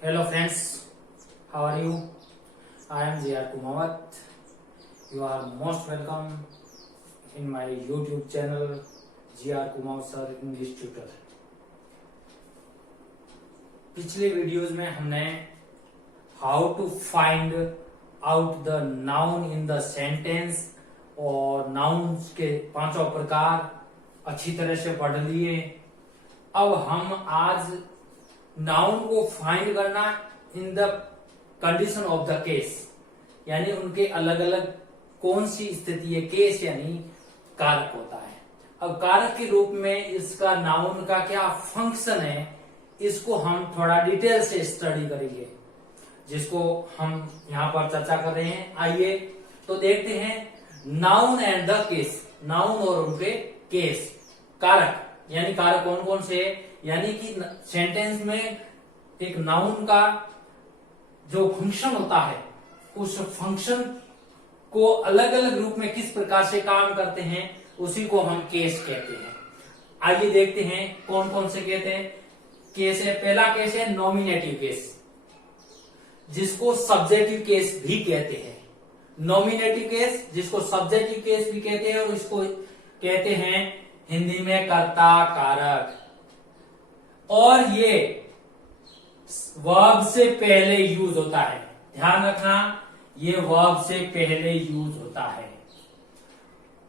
Hello friends, how are you? I am J.R. Kumawat. You are most welcome in my YouTube channel J.R. Kumawat Sir English Tutor. पिछले videos में हमने how to find out the noun in the sentence और nouns के पांचों प्रकार अच्छी तरह से पढ़ लिए। अब हम आज नाउन को फाइंड करना in the condition of the case, यानी उनके अलग अलग कौन सी स्थिति है। केस यानी कारक होता है। अब कारक के रूप में इसका नाउन का क्या फंक्शन है, इसको हम थोड़ा डिटेल से स्टडी करेंगे, जिसको हम यहां पर चर्चा कर रहे हैं। आइए तो देखते हैं noun and the case. Noun और उनके केस। कारक यानी कारक कौन कौन से है, यानी कि सेंटेंस में एक नाउन का जो फंक्शन होता है, उस फंक्शन को अलग अलग रूप में किस प्रकार से काम करते हैं, उसी को हम केस कहते हैं। आइए देखते हैं कौन कौन से कहते हैं केस है। पहला केस है नॉमिनेटिव केस, जिसको सब्जेक्टिव केस भी कहते हैं। नॉमिनेटिव केस जिसको सब्जेक्टिव केस भी कहते हैं, और इसको कहते हैं हिंदी में कर्ता कारक। और ये वर्ब से पहले यूज होता है। ध्यान रखना, ये वर्ब से पहले यूज होता है।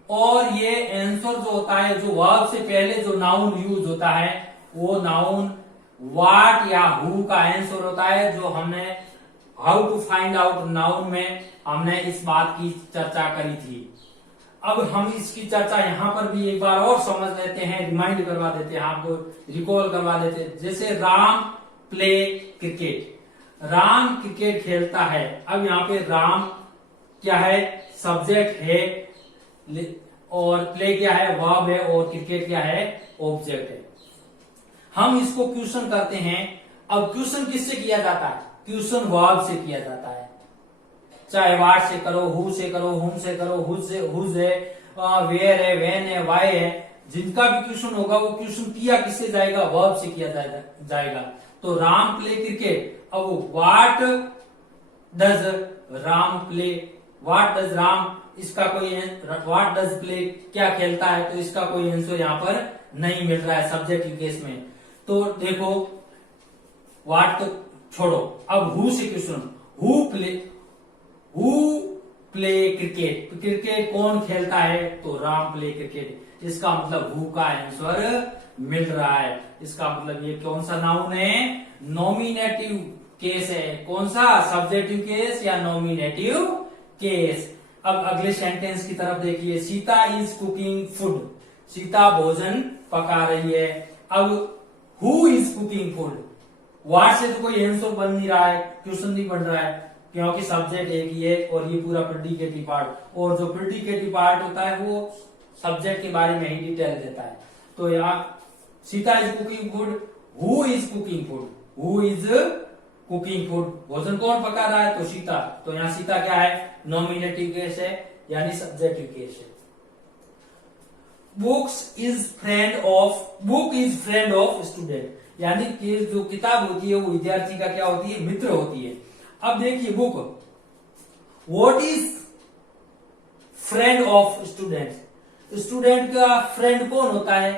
और ये आंसर जो होता है, जो वर्ब से पहले जो नाउन यूज होता है, वो नाउन व्हाट या हु का आंसर होता है। जो हमने how to find out noun में हमने इस बात की चर्चा करी थी। अब हम इसकी चर्चा यहां पर भी एक बार और समझ लेते हैं, रिमाइंड करवा देते हैं, आपको रिकॉल करवा देते हैं। जैसे Ram play cricket, Ram cricket खेलता है। अब यहाँ पे राम क्या है, सब्जेक्ट है, और प्ले क्या है, वर्ब है, और क्रिकेट क्या है, ऑब्जेक्ट है। हम इसको क्वेश्चन करते हैं। अब क्वेश्चन किससे किया जाता है, क्वेश्चन वर्ब से किया जाता है। चाहे वाट से करो, हु से करो, हुम से करो, हुज है, वेयर है, वेन है, वाई है, जिनका भी क्वेश्चन होगा वो क्वेश्चन किया किससे जाएगा, वर्ब से किया जाएगा। तो राम प्ले क्रिकेट। अब what does Ram play, what does Ram, इसका कोई व्हाट डज प्ले क्या खेलता है, तो इसका कोई आंसर यहाँ पर नहीं मिल रहा है सब्जेक्टिव केस में। तो देखो व्हाट तो छोड़ो, अब हु से question, who play cricket, cricket कौन खेलता है, तो राम प्ले क्रिकेट। इसका मतलब हु का आंसर मिल रहा है। इसका मतलब ये कौन सा नाउन है, नॉमिनेटिव केस है। कौन सा, सब्जेक्टिव केस या नॉमिनेटिव केस। अब अगले सेंटेंस की तरफ देखिए। Sita is cooking food, Sita भोजन पका रही है। अब who is cooking food, what से तो कोई आंसर बन नहीं रहा है, क्वेश्चन नहीं बन रहा है, क्योंकि सब्जेक्ट एक ही है और ये पूरा प्रेडिकेटिव पार्ट। और जो प्रेडिकेटिव पार्ट होता है वो सब्जेक्ट के बारे में ही डिटेल देता है। तो यहाँ Sita is cooking food, who is cooking food, who is cooking food, भोजन कौन पका रहा है, तो सीता। तो यहाँ सीता क्या है, नॉमिनेटिव केस है, यानी सब्जेक्टिव केस है। Book is friend of student, यानी कि जो किताब होती है वो विद्यार्थी का क्या होती है, मित्र होती है। अब देखिए book, what is friend of student, student का फ्रेंड कौन होता है,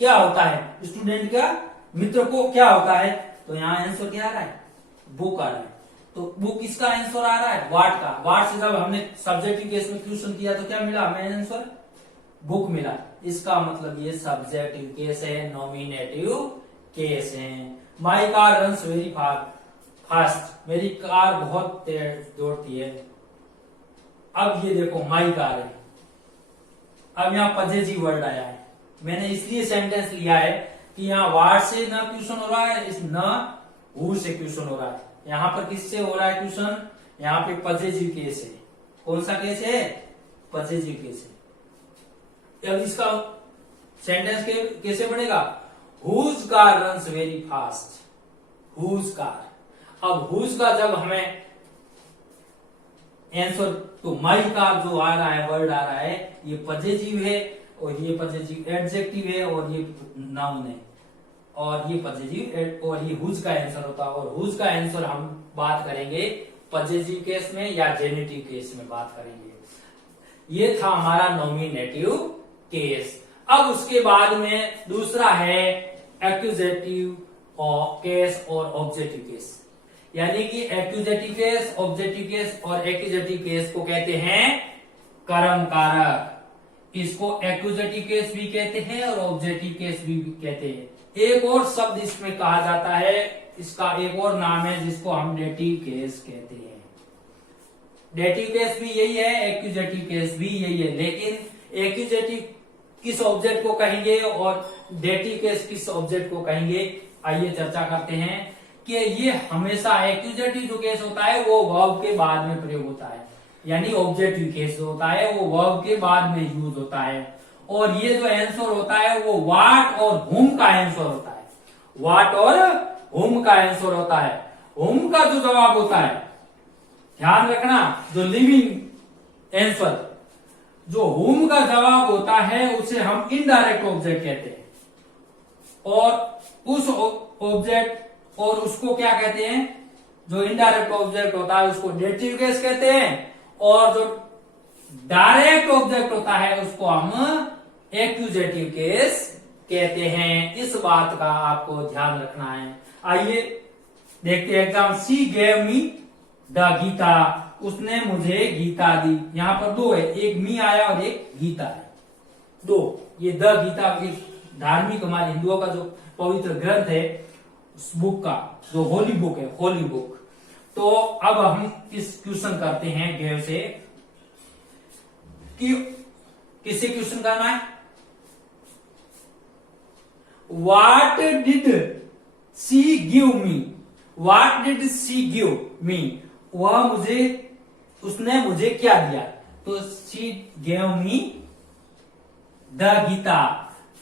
क्या होता है, स्टूडेंट का मित्र को क्या होता है। तो यहाँ आंसर क्या आ रहा है, बुक आ रहा है। तो बुक किसका आंसर आ रहा है, व्हाट का। व्हाट से जब हमने सब्जेक्टिव केस में क्वेश्चन किया तो क्या मिला, मेन आंसर बुक मिला। इसका मतलब ये सब्जेक्टिव केस है, नॉमिनेटिव केस है। My car runs very fast, मेरी कार बहुत तेज दौड़ती है। अब ये देखो माई कार है। अब यहाँ पजेसिव वर्ड आया है। मैंने इसलिए सेंटेंस लिया है कि यहाँ वार्ड से ना क्वेश्चन हो रहा है, इस न हु से क्वेश्चन हो रहा है। यहाँ पर किससे हो रहा है क्वेश्चन, यहाँ पे पजेसिव केस है। कौन सा केस है, पजेसिव केस है। अब इसका सेंटेंस कैसे बनेगा, whose car runs very fast, whose car. अब हुज का जब हमें आंसर, तो माई का जो आ रहा है, वर्ड आ रहा है, ये पजेसिव है, और ये पजेसिव एडजेक्टिव है, और ये नाउन है। और ये पॉजिटिव और ये हुज का आंसर होता है। और हुज का आंसर हम बात करेंगे पॉजिटिव केस में या जेनिटिव केस में बात करेंगे। ये था हमारा नॉमिनेटिव केस। अब उसके बाद में दूसरा है एक्यूजेटिव केस और ऑब्जेक्टिव केस, यानी कि एक्यूजेटिव केस, ऑब्जेक्टिव केस और एक्यूजेटिव केस को कहते हैं कर्म कारक। इसको एक्यूजेटिव केस भी कहते हैं और ऑब्जेक्टिव केस भी कहते हैं। एक और शब्द इसमें कहा जाता है, इसका एक और नाम है जिसको हम डेटिव केस कहते हैं। डेटिव केस भी यही है, एक्यूजेटिव केस भी यही है, लेकिन एक्यूजेटिव किस ऑब्जेक्ट को कहेंगे और डेटिव केस किस ऑब्जेक्ट को कहेंगे, आइए चर्चा करते हैं। कि ये हमेशा एक्यूजेटिव जो केस होता है वो वर्ब के बाद में प्रयोग होता है, यानी ऑब्जेक्टिव केस जो होता है वो वर्ब के बाद में यूज होता है। और ये जो आंसर होता है वो व्हाट और हुम का आंसर होता है। व्हाट और हुम का आंसर होता है। हुम का जो जवाब होता है, ध्यान रखना, जो लिविंग आंसर, जो हुम का जवाब होता है उसे हम इनडायरेक्ट ऑब्जेक्ट कहते हैं। और उस ऑब्जेक्ट और उसको क्या कहते हैं, जो इनडायरेक्ट ऑब्जेक्ट होता है उसको डेटिव केस कहते हैं, और जो डायरेक्ट ऑब्जेक्ट होता है उसको हम एक्यूजेटिव केस कहते हैं। इस बात का आपको ध्यान रखना है। आइए देखते हैं exam. She gave me the Gita, उसने मुझे गीता दी। यहां पर दो है, एक मी आया और एक गीता है, दो। ये द गीता एक धार्मिक हमारे हिंदुओं का जो पवित्र ग्रंथ है, उस बुक का जो होली बुक है, होली बुक। तो अब हम इस क्वेश्चन करते हैं गेव से कि किससे क्वेश्चन करना है। What did she give me, what did she give me, वह मुझे, उसने मुझे क्या दिया। तो she gave me the Gita,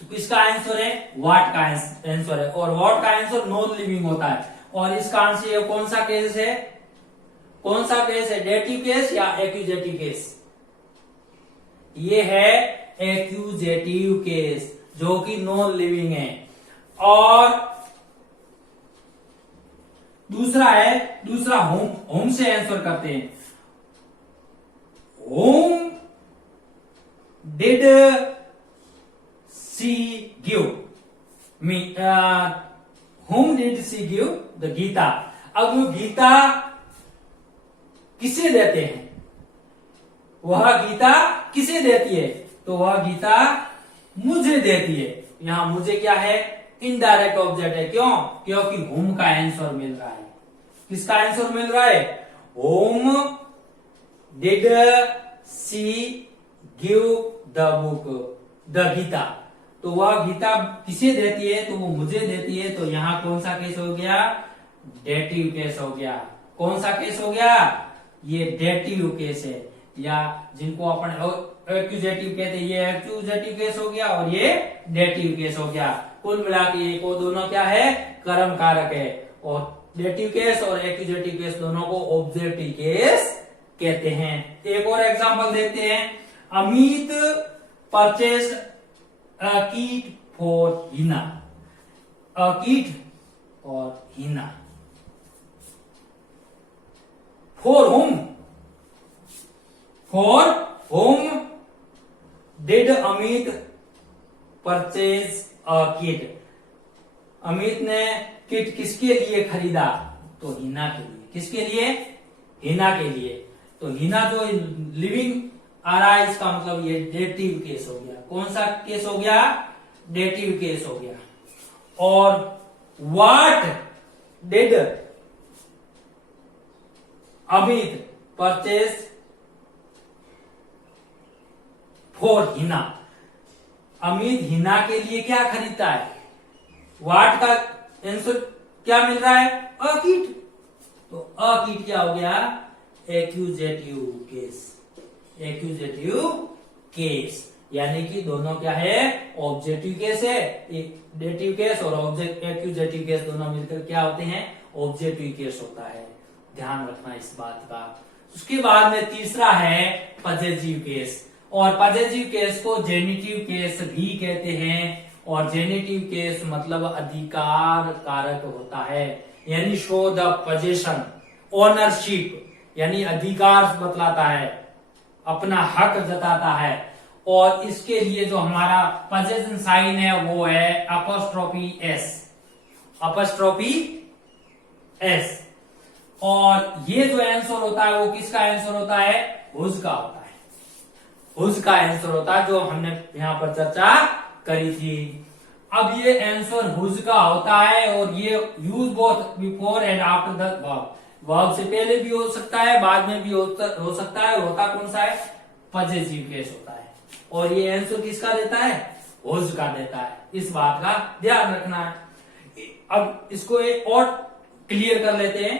तो किसका आंसर है, व्हाट का आंसर है। और व्हाट का आंसर नॉन लिविंग होता है। और इसका आंसर कौन सा केस है, कौन सा केस है, डेटिव केस या एक्यूजेटिव केस। ये है एक्यूजेटिव केस जो कि नॉन लिविंग है। और दूसरा है, दूसरा होम से आंसर करते हैं। Whom did she give me, whom did she give the Gita. अब वो गीता किसे देते हैं, वह गीता किसे देती है, तो वह गीता मुझे देती है। यहां मुझे क्या है, इनडायरेक्ट ऑब्जेक्ट है। क्यों, क्योंकि होम का आंसर मिल रहा है। किसका आंसर मिल रहा है, whom did she give the book the Gita. तो वह गीता किसे देती है, तो वो मुझे देती है। तो यहां कौन सा केस हो गया, डेटिव केस हो गया। कौन सा केस हो गया, ये डेटिव केस है, या जिनको अपन एक्यूजेटिव कहते हैं, ये एक्यूजेटिव केस हो गया और ये डेटिव केस हो गया। कुल मिला के ये को दोनों क्या है, कर्म कारक है। और डेटिव केस और एक्यूजेटिव केस दोनों को ऑब्जेक्टिव केस कहते हैं। एक और एग्जांपल देखते हैं। अमित परचेस्ड अ कीट फॉर हिना, अ कीट और Hina. For home, for home did Amit purchase a kit. Amit ने किट किसके लिए खरीदा, तो हिना के लिए। किसके लिए, हिना के लिए। तो हिना जो लिविंग आ रहा है, इसका मतलब ये डेटिव केस हो गया। कौन सा केस हो गया, डेटिव केस हो गया। और what did Amit purchase for Hina, Amit Hina के लिए क्या खरीदता है, व्हाट का आंसर क्या मिल रहा है, अ किट। तो अ किट क्या हो गया, एक्यूजेटिव केस, एक्यूजेटिव केस। यानी कि दोनों क्या है, ऑब्जेक्टिव केस है, डेटिव केस और एक्यूजेटिव केस दोनों मिलकर क्या होते हैं, ऑब्जेक्टिव केस होता है। ध्यान रखना इस बात का। उसके बाद में तीसरा है पजेसिव केस, और पजेसिव केस को जेनिटिव केस भी कहते हैं और जेनेटिव केस मतलब अधिकार कारक होता है, यानी शो द पोजीशन, ओनरशिप यानी अधिकार बतलाता है, अपना हक जताता है। और इसके लिए जो हमारा पोजेशन साइन है वो है अपॉस्ट्रोफी एस, अपॉस्ट्रोफी एस। और ये जो आंसर होता है वो किसका आंसर होता है? हुज का होता है, हुज का आंसर होता है, जो हमने यहां पर चर्चा करी थी। अब ये आंसर हुज का होता है और ये use both before and after the verb, verb से पहले भी हो सकता है, बाद में भी हो सकता है। होता कौन सा है? पॉजिटिव केस होता है। और ये आंसर किसका देता है? हुज का देता है। इस बात का ध्यान रखना है। अब इसको एक और क्लियर कर लेते हैं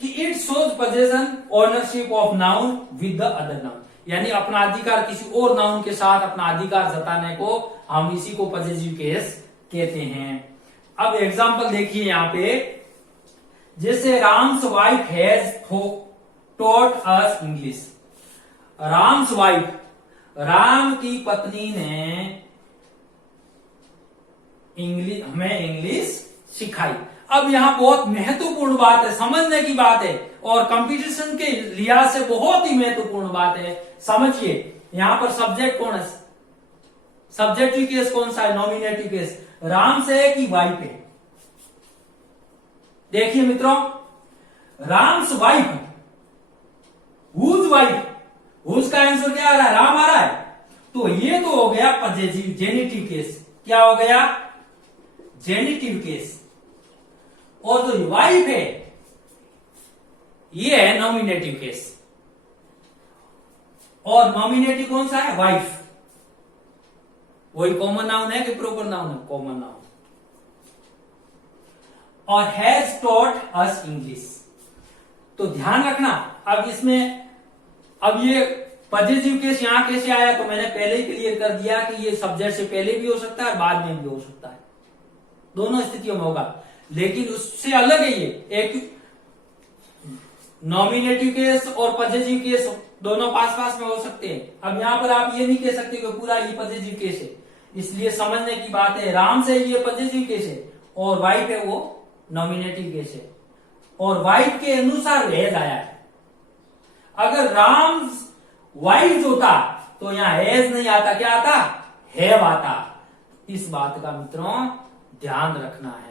कि it shows possession ownership of noun with the other noun, यानी अपना अधिकार किसी और नाउन के साथ अपना अधिकार जताने को हम इसी को पॉजिटिव केस कहते हैं। अब एग्जांपल देखिए यहां पे, जैसे Ram's wife has taught us English. Ram's wife, Ram की पत्नी ने हमें इंग्लिश सिखाई। अब यहां बहुत महत्वपूर्ण बात है, समझने की बात है और कंपटीशन के लिहाज से बहुत ही महत्वपूर्ण बात है। समझिए यहां पर सब्जेक्ट कौन है? सब्जेक्टिव केस कौन सा है? नॉमिनेटिव केस राम से है कि वाइफ है? देखिए मित्रों, Ram's wife, whose wife, whose का आंसर क्या आ रहा है? राम आ रहा है। तो ये तो हो गया पॉजिटिव जेनिटिव केस। क्या हो गया? जेनिटिव केस। और जो वाइफ है ये है नॉमिनेटिव केस। और नॉमिनेटिव कौन सा है? वाइफ। वही कॉमन नाउन है कि प्रॉपर नाउन है? Common noun. और हैज टॉट अस इंग्लिश। तो ध्यान रखना, अब इसमें अब ये पॉजिटिव केस यहां कैसे आया, तो मैंने पहले ही क्लियर कर दिया कि ये सब्जेक्ट से पहले भी हो सकता है, बाद में भी हो सकता है, दोनों स्थितियों में होगा। लेकिन उससे अलग है ये, एक नॉमिनेटिव केस और पॉजिटिव केस दोनों पास पास में हो सकते हैं। अब यहां पर आप ये नहीं कह सकते कि पूरा ये पॉजिटिव केस है, इसलिए समझने की बात है। राम से ये पॉजिटिव केस है और वाइफ है वो नॉमिनेटिव केस है। और वाइफ के अनुसार हैज आया है। अगर राम वाइफ होता तो यहां हैज नहीं आता, क्या आता? हैव आता। इस बात का मित्रों ध्यान रखना है।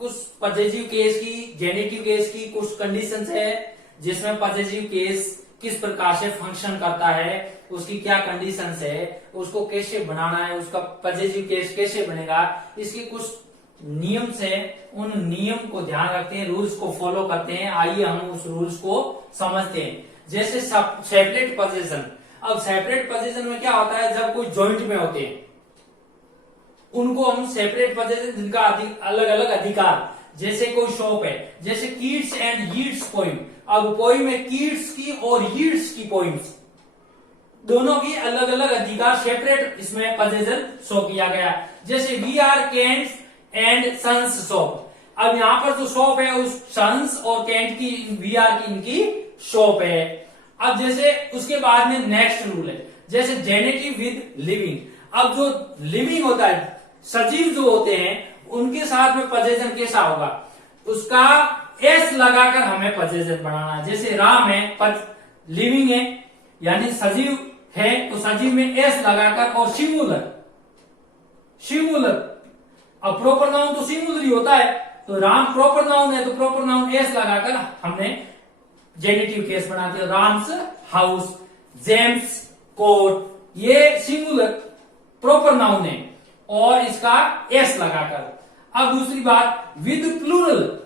कुछ पॉजिटिव केस की, जेनेटिव केस की कुछ कंडीशंस है जिसमें पॉजिटिव केस किस प्रकार से फंक्शन करता है, उसकी क्या कंडीशंस है, उसको कैसे बनाना है, उसका पॉजिटिव केस कैसे बनेगा, इसके कुछ नियम्स है। उन नियम को ध्यान रखते हैं, रूल्स को फॉलो करते हैं। आइए हम उस रूल्स को समझते हैं। जैसे सेपरेट पोजीशन। अब सेपरेट पोजीशन में क्या होता है, जब कोई जॉइंट में होते हैं उनको हम सेपरेट पोजीशन, जिनका अलग अलग अधिकार, जैसे कोई शॉप है, जैसे किड्स एंड यीट्स पोइम। अब पोइम में किड्स की और यीट्स की पोइम्स दोनों की अलग अलग अधिकार, सेपरेट इसमें पोजीशन शो किया गया। जैसे we are Kants and sons shop. अब यहां पर जो शॉप है उस सन्स और कैंट की, वी आर की इनकी शॉप है। अब जैसे उसके बाद में नेक्स्ट रूल है, जैसे जेनेटिव विद लिविंग। अब जो लिविंग होता है, सजीव जो होते हैं, उनके साथ में पोजीशन कैसा होगा, उसका एस लगाकर हमें पोजीशन बनाना है। जैसे राम है, लिविंग है यानी सजीव है, तो सजीव में एस लगाकर, और सिंगुलर, सिंगुलर। अब प्रॉपर नाउन तो सिंगुलर ही होता है, तो राम प्रॉपर नाउन है तो प्रॉपर नाउन एस लगाकर हमने जेनेटिव केस बनाते हैं। राम्स हाउस, जेम्स कोट, ये सिंगुलर प्रॉपर नाउन है और इसका एस लगाकर। अब दूसरी बात, विद प्लूरल,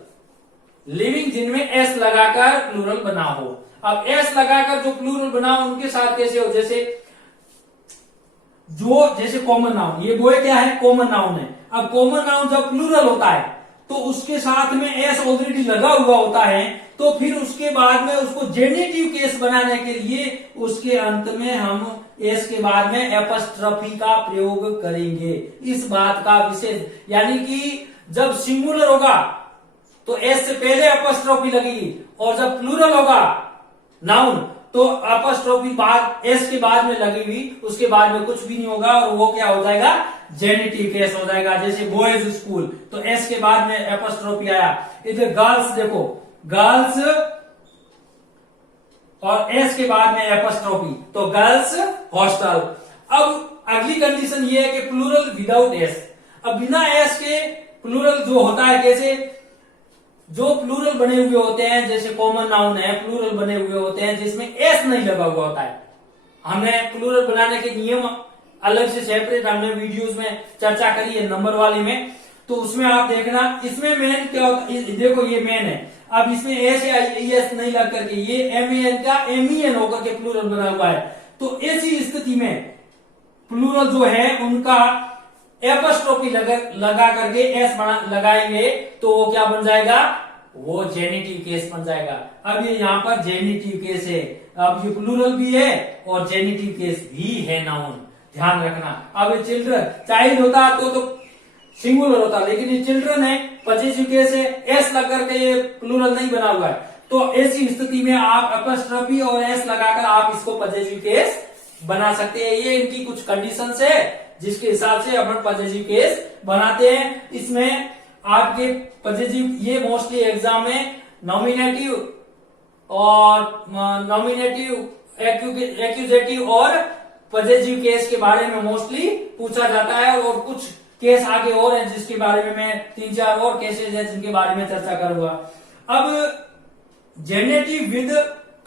लिविंग जिनमें एस लगाकर प्लूरल बना हो। अब एस लगाकर जो प्लूरल बना हो उनके साथ कैसे हो, जैसे कॉमन नाउन, ये बॉय क्या है? कॉमन नाउन है। अब कॉमन नाउन जब प्लूरल होता है तो उसके साथ में एस ऑलरेडी लगा हुआ होता है, तो फिर उसके बाद में उसको जेनेटिव केस बनाने के लिए उसके अंत में हम एस के बाद में एपस्ट्रफी का प्रयोग करेंगे। इस बात का विशेष, यानी कि जब सिंगुलर होगा तो एस से पहले एपस्ट्रफी लगेगी, और जब प्लूरल होगा नाउन तो अपस्ट्रोफी बाद एस के बाद में लगी हुई, उसके बाद में कुछ भी नहीं होगा और वो क्या हो जाएगा, जेनिटिव केस हो जाएगा। जैसे बॉयज स्कूल तो एस के बाद में अपस्ट्रोफी आया। इधर गर्ल्स देखो, गर्ल्स और एस के बाद में अपस्ट्रोफी तो गर्ल्स हॉस्टल। अब अगली कंडीशन ये है कि प्लूरल विदाउट एस। अब बिना एस के प्लूरल जो होता है, कैसे जो प्लूरल बने हुए होते हैं, जैसे कॉमन नाउन है, प्लूरल बने हुए होते हैं जिसमें एस नहीं लगा हुआ होता है। हमने प्लूरल बनाने के नियम अलग से सेपरेट हमने वीडियोस में चर्चा करी है नंबर वाली में, तो उसमें आप देखना। इसमें मेन क्या होता है, देखो ये मेन है। अब इसमें एस या एस नहीं लग करके ये एम का एम होकर के प्लूरल बना हुआ है। तो ऐसी स्थिति में प्लूरल जो है उनका एपस्ट्रोफी लगा करके एस लगाएंगे तो वो क्या बन जाएगा, वो जेनिटिव केस बन जाएगा। अब ये यहाँ पर जेनिटिव केस है, अब ये प्लूरल भी है और जेनिटिव केस भी है नाउन, ध्यान रखना। अब ये चिल्ड्रन, चाइल्ड होता तो सिंगुलर होता, लेकिन ये चिल्ड्रन है, पॉसेसिव केस है, एस लग करके ये प्लूरल नहीं बना हुआ है। तो ऐसी स्थिति में आप एपस्ट्रोफी और एस लगाकर आप इसको पॉसेसिव केस बना सकते हैं। ये इनकी कुछ कंडीशंस है जिसके हिसाब से अपन पॉसेसिव केस बनाते हैं। इसमें आपके पॉसेसिव ये मोस्टली एग्जाम में नॉमिनेटिव और एक्यूजेटिव और पॉसेसिव केस के बारे में मोस्टली पूछा जाता है। और कुछ केस आगे और है जिसके बारे में मैं 3-4 और केसेस है जिनके बारे में चर्चा करूंगा। अब generative with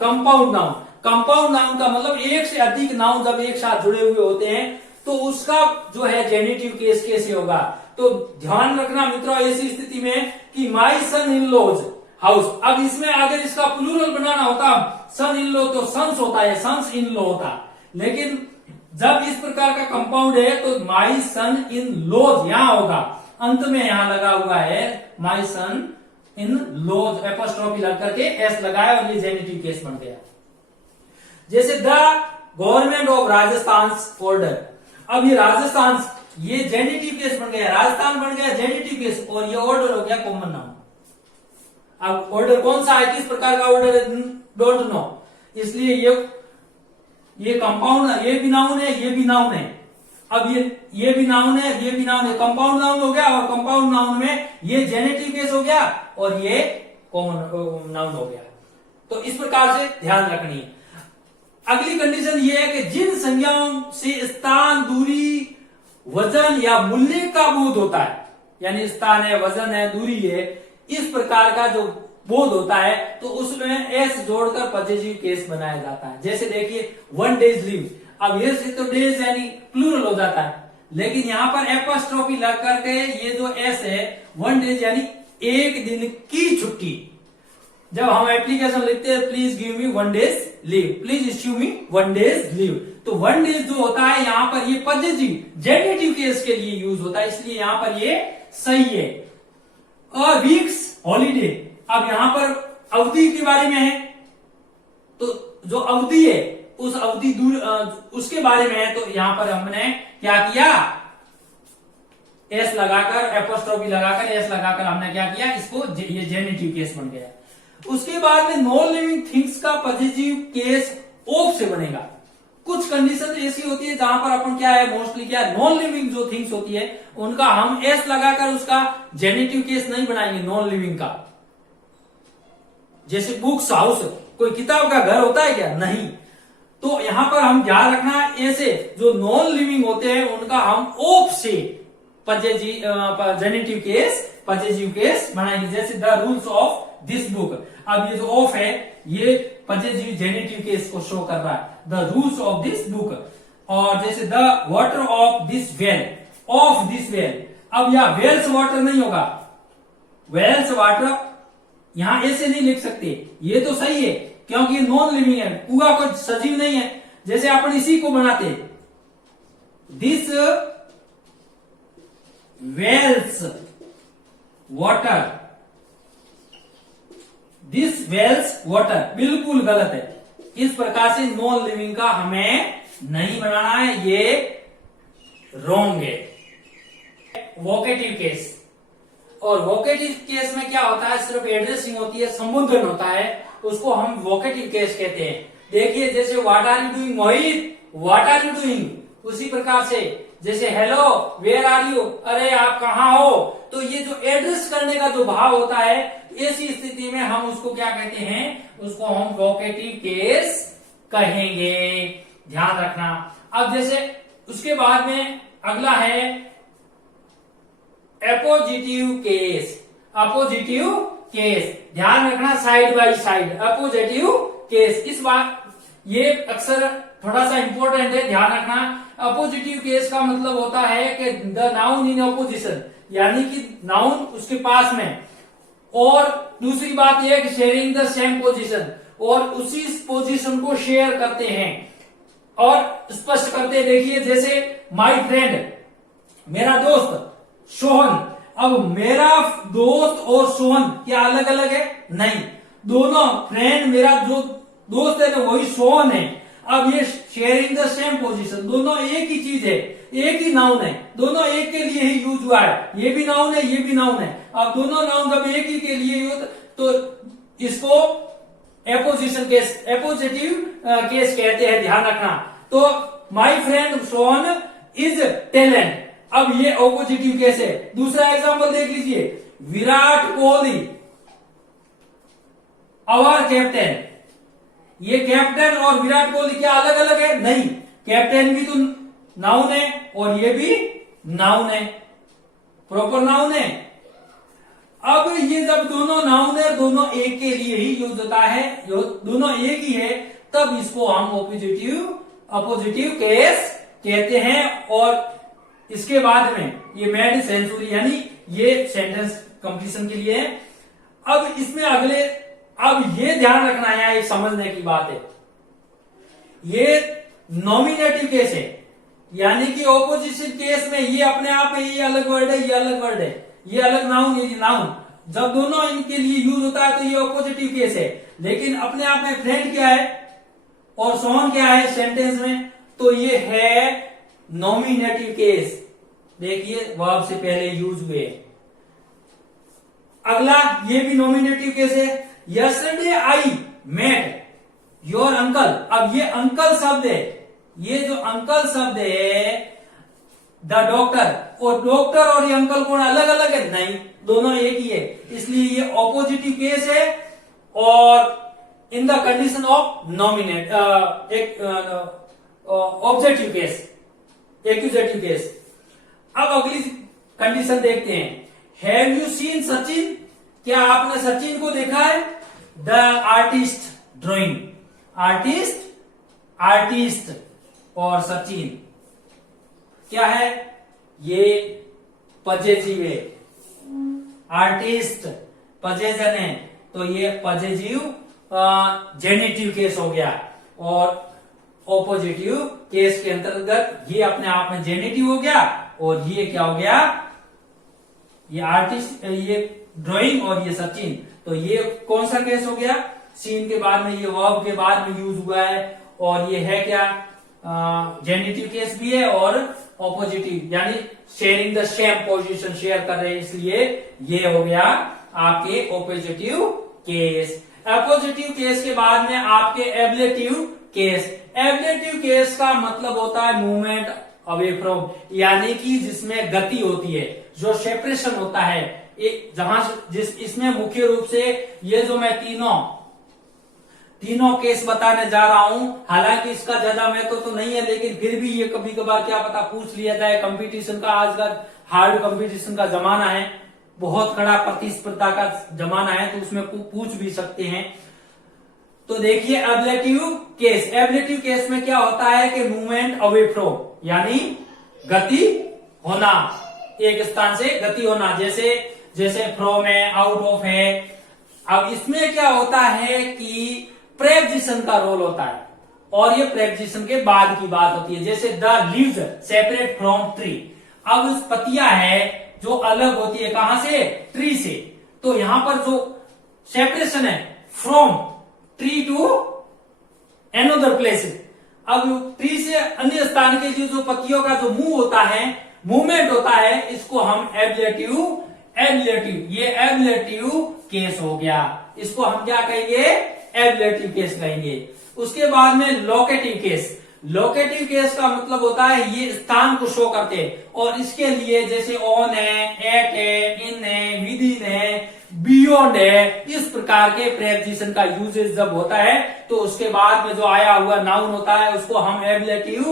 compound noun. Compound noun का मतलब एक से अधिक नाउन जब एक साथ जुड़े हुए होते हैं तो उसका जो है जेनेटिव केस कैसे होगा। तो ध्यान रखना मित्रों ऐसी स्थिति में कि माई सन इन लॉज हाउस। अब इसमें अगर इसका प्लूरल बनाना होता, सन इन लॉ तो सन्स होता है, सन्स इन लॉ होता। लेकिन जब इस प्रकार का कंपाउंड है तो माई सन इन लॉज यहां होगा, अंत में यहां लगा हुआ है माई सन इन लॉज, एपस्ट्रोफी लग करके एस लगाया और ये जेनेटिव केस बन गया। जैसे the government of Rajasthan order. अब ये राजस्थान ये जेनेटिव केस बन गया, राजस्थान बन गया जेनेटिव केस और ये ऑर्डर हो गया कॉमन नाउन। अब ऑर्डर कौन सा है, किस प्रकार का ऑर्डर है, डोंट नो, इसलिए ये कंपाउंड, ये भी नाउन है, ये भी नाउन है। अब ये भी नाउन है, ये भी नाउन है, कंपाउंड नाउन हो गया और कंपाउंड नाउन में ये जेनेटिव केस हो गया और ये कॉमन नाउन हो गया। तो इस प्रकार से ध्यान रखनी है। अगली कंडीशन ये है कि जिन संज्ञाओं से स्थान, दूरी, वजन या मूल्य का बोध होता है, यानी स्थान है, वजन है, दूरी है, इस प्रकार का जो बोध होता है तो उसमें एस जोड़कर पॉसेसिव केस बनाया जाता है। जैसे देखिए 1 डेज लीव, अब ये से तो डेज यानी प्लूरल हो जाता है, लेकिन यहां पर एपस्ट्रोफी लग करके ये जो एस है 1 डेज यानी एक दिन की छुट्टी। जब हम एप्लीकेशन लिखते हैं please give me 1 days leave, please issue me 1 days leave, तो 1 डेज जो होता है यहां पर ये पॉसेसिव जेनेटिव केस के लिए यूज होता है, इसलिए यहां पर ये सही है। अ वीक्स हॉलीडे, अब यहां पर अवधि के बारे में है, तो जो अवधि है उस अवधि दूर उसके बारे में है, तो यहां पर हमने क्या किया, एस लगाकर, एपॉस्ट्रोफी लगाकर, एस लगाकर हमने क्या किया, इसको ये जेनेटिव केस बन गया। उसके बाद में नॉन लिविंग थिंग्स का पॉसेसिव केस ऑफ से बनेगा। कुछ कंडीशन ऐसी होती है जहां पर अपन क्या है, मोस्टली क्या नॉन लिविंग जो थिंग्स होती है उनका हम एस लगाकर उसका जेनेटिव केस नहीं बनाएंगे नॉन लिविंग का। जैसे बुक्स हाउस, कोई किताब का घर होता है क्या, नहीं। तो यहां पर हम ध्यान रखना, ऐसे जो नॉन लिविंग होते हैं उनका हम ऑफ से जेनेटिव केस, पॉसेसिव केस बनाएंगे। जैसे the rules of this book, अब ये जो ऑफ है ये पॉसेसिव जेनेटिव केस को शो कर रहा है, the rules of this book. और जैसे the water of this well, of this well, अब यहां वेल्स वाटर नहीं होगा, वेल्स वाटर यहां ऐसे नहीं लिख सकते, ये तो सही है क्योंकि ये नॉन लिविंग है, कुआ कोई सजीव नहीं है। जैसे अपन इसी को बनाते, this well's water, this well's water, बिल्कुल गलत है। इस प्रकार से नॉन लिविंग का हमें नहीं बनाना है, ये रॉन्ग है। वोकेटिव केस, और वोकेटिव केस में क्या होता है, सिर्फ एड्रेसिंग होती है, संबोधन होता है, उसको हम वोकेटिव केस कहते हैं। देखिए जैसे what are you doing Mohit, what are you doing, उसी प्रकार से जैसे हेलो वेयर आर यू, अरे आप कहाँ हो। तो ये जो एड्रेस करने का जो भाव होता है, ऐसी स्थिति में हम उसको क्या कहते हैं, उसको हम वोकेटिव केस कहेंगे, ध्यान रखना। अब जैसे उसके बाद में अगला है अपोजिटिव केस। अपोजिटिव केस ध्यान रखना, side by side appositive case. इस बात ये अक्सर थोड़ा सा इंपॉर्टेंट है, ध्यान रखना। अपोजिटिव केस का मतलब होता है कि द नाउन इन अपोजिशन, यानी कि नाउन उसके पास में, और दूसरी बात यह कि शेयरिंग द सेम पोजीशन, और उसी पोजीशन को शेयर करते हैं और स्पष्ट करते हैं। देखिए जैसे माय फ्रेंड, मेरा दोस्त सोहन। अब मेरा दोस्त और सोहन क्या अलग अलग है? नहीं, दोनों फ्रेंड, मेरा जो दोस्त है ना वही सोहन है। अब ये शेयरिंग द सेम पोजीशन, दोनों एक ही चीज है, एक ही नाउन है, दोनों एक के लिए ही यूज हुआ है। ये भी नाउन है, ये भी नाउन है। अब दोनों नाउन जब एक ही के लिए यूज, तो इसको एपोजिशन केस, एपोजिटिव केस कहते हैं, ध्यान रखना। तो my friend Sohan is talent, अब ये ऑपोजिटिव केस है। दूसरा एग्जांपल देख लीजिए, विराट कोहली आवर कैप्टन। ये कैप्टन और विराट कोहली क्या अलग अलग है? नहीं, कैप्टन भी तो नाउन है और ये भी नाउन है, प्रॉपर नाउन है। अब ये जब दोनों नाउन है, दोनों एक के लिए ही यूज होता है, दोनों एक ही है, तब इसको हम अपोजिटिव केस कहते हैं। और इसके बाद में ये मेड सेंचुरी, यानी ये सेंटेंस कंप्लीशन के लिए है। अब इसमें अगले, अब ये ध्यान रखना है, एक समझने की बात है, ये नॉमिनेटिव केस है, यानी कि ऑपोजिशन केस में ये अपने आप में ये अलग वर्ड है, ये अलग वर्ड है, ये अलग नाउन, ये नाउन, जब दोनों इनके लिए यूज होता है तो ये ऑपोजिटिव केस है। लेकिन अपने आप में फ्रेंड क्या है और सोहन क्या है सेंटेंस में, तो ये है नॉमिनेटिव केस। देखिए वर्ब से पहले यूज हुए। अगला ये भी नॉमिनेटिव केस है, yesterday I met your uncle. अब ये अंकल शब्द है, ये जो अंकल शब्द है द डॉक्टर, और डॉक्टर और ये अंकल कौन अलग अलग है? नहीं, दोनों एक ही है, इसलिए ये ऑपोजिटिव केस है। और in the condition of nominate, एक ऑब्जेक्टिव केस, एक्यूजेटिव केस। अब अगली कंडीशन देखते हैं, हैव यू सीन सचिन, क्या आपने सचिन को देखा है? द आर्टिस्ट ड्राइंग, आर्टिस्ट और सचिन क्या है? ये पजेसिव है, आर्टिस्ट पजेशन है, तो ये पजेसिव जेनेटिव केस हो गया। और ऑपोजिटिव केस के अंतर्गत ये अपने आप में जेनेटिव हो गया, और ये क्या हो गया? ये आर्टिस्ट, ये ड्राइंग और ये सचिन, तो ये कौन सा केस हो गया? सीन के बाद में, ये वर्ब के बाद में यूज हुआ है, और ये है क्या? जेनेटिव केस भी है और ऑपोजिटिव, यानी sharing the same position, share कर रहे हैं, इसलिए ये हो गया आपके ऑपोजिटिव केस। अपोजिटिव केस के बाद में आपके एब्लेटिव केस। एब्लेटिव केस का मतलब होता है मूवमेंट अवे फ्रॉम, यानी कि जिसमें गति होती है, जो सेपरेशन होता है, जहां जिस इसमें मुख्य रूप से ये जो मैं तीनों केस बताने जा रहा हूं, हालांकि इसका ज्यादा महत्व तो नहीं है, लेकिन फिर भी ये कभी कभार क्या पता पूछ लिया जाए। कंपटीशन का, आज का हार्ड कंपटीशन का जमाना है, बहुत कड़ा प्रतिस्पर्धा का जमाना है, तो उसमें पूछ भी सकते हैं। तो देखिए एब्लेटिव केस, एब्लेटिव केस में क्या होता है कि मूवमेंट अवे फ्रॉम, यानी गति होना, एक स्थान से गति होना, जैसे फ्रॉम है, आउट ऑफ है। अब इसमें क्या होता है कि प्रेपोजिशन का रोल होता है, और ये प्रेपोजिशन के बाद की बात होती है। जैसे the leaves separate from tree, अब पत्तियां है जो अलग होती है, कहां से? ट्री से। तो यहां पर जो सेपरेशन है from tree to another place, अब ट्री से अन्य स्थान के लिए जो पत्तियों का जो मूव होता है, मूवमेंट होता है, इसको हम एब्लेटिव, ये एब्लेटिव केस हो गया। इसको हम क्या कहेंगे? एब्लेटिव केस कहेंगे। उसके बाद में लोकेटिव केस। लोकेटिव केस का मतलब होता है ये स्थान को शो करते हैं, और इसके लिए जैसे ऑन है, एट है, इन है, विद इन है, बियॉन्ड है, इस प्रकार के प्रेपोजिशन का यूजेज जब होता है तो उसके बाद में जो आया हुआ नाउन होता है उसको हम एब्लेटिव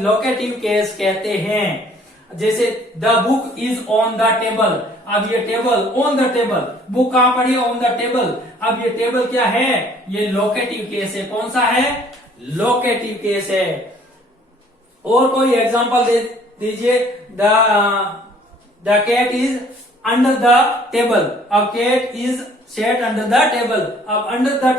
लोकेटिव केस कहते हैं। जैसे the book is on the table, अब ये table on the table, book कहां पड़ी है? On the table. अब ये टेबल क्या है? ये लोकेटिव केस है। कौन सा है? लोकेटिव केस है। और कोई एग्जांपल दे दीजिए। The cat is under the table, अब cat is set under the table. अब अंडर द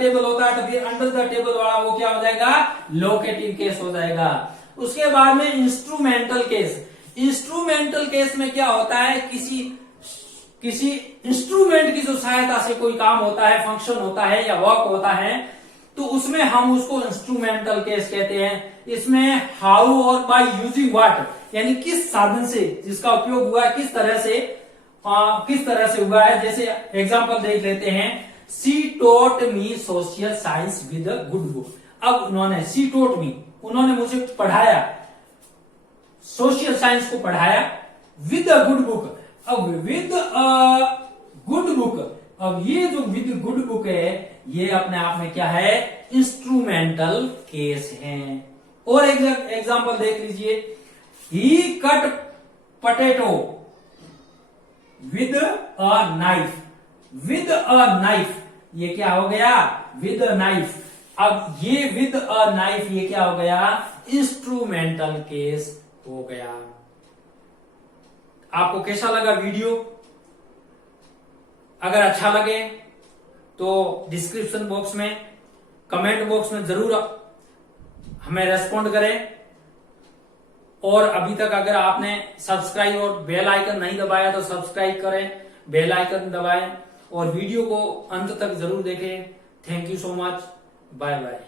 टेबल होता है तो फिर अंडर द टेबल वाला वो क्या हो जाएगा? लोकेटिव केस हो जाएगा। उसके बाद में इंस्ट्रूमेंटल केस। इंस्ट्रूमेंटल केस में क्या होता है? किसी इंस्ट्रूमेंट की जो सहायता से कोई काम होता है, फंक्शन होता है या वर्क होता है, तो उसमें हम उसको इंस्ट्रूमेंटल केस कहते हैं। इसमें हाउ और बाय यूजिंग व्हाट, यानी किस साधन से जिसका उपयोग हुआ है, किस तरह से हुआ है। जैसे एग्जांपल देख लेते हैं। She taught me social science with a good book. अब उन्होंने शी टोट मी, उन्होंने मुझे पढ़ाया, सोशल साइंस को पढ़ाया विद अ गुड बुक। अब विद अ गुड बुक, अब ये जो विद गुड बुक है ये अपने आप में क्या है? इंस्ट्रूमेंटल केस है। और एक एग्जांपल देख लीजिए। He cut potato with a knife. With a knife, ये क्या हो गया? With a knife. अब ये विद अ नाइफ ये क्या हो गया? इंस्ट्रूमेंटल केस हो गया। आपको कैसा लगा वीडियो? अगर अच्छा लगे तो डिस्क्रिप्शन बॉक्स में, कमेंट बॉक्स में जरूर हमें रेस्पॉन्ड करें। और अभी तक अगर आपने सब्सक्राइब और बेल आइकन नहीं दबाया तो सब्सक्राइब करें, बेल आइकन दबाएं और वीडियो को अंत तक जरूर देखें। Thank you so much. Bye bye.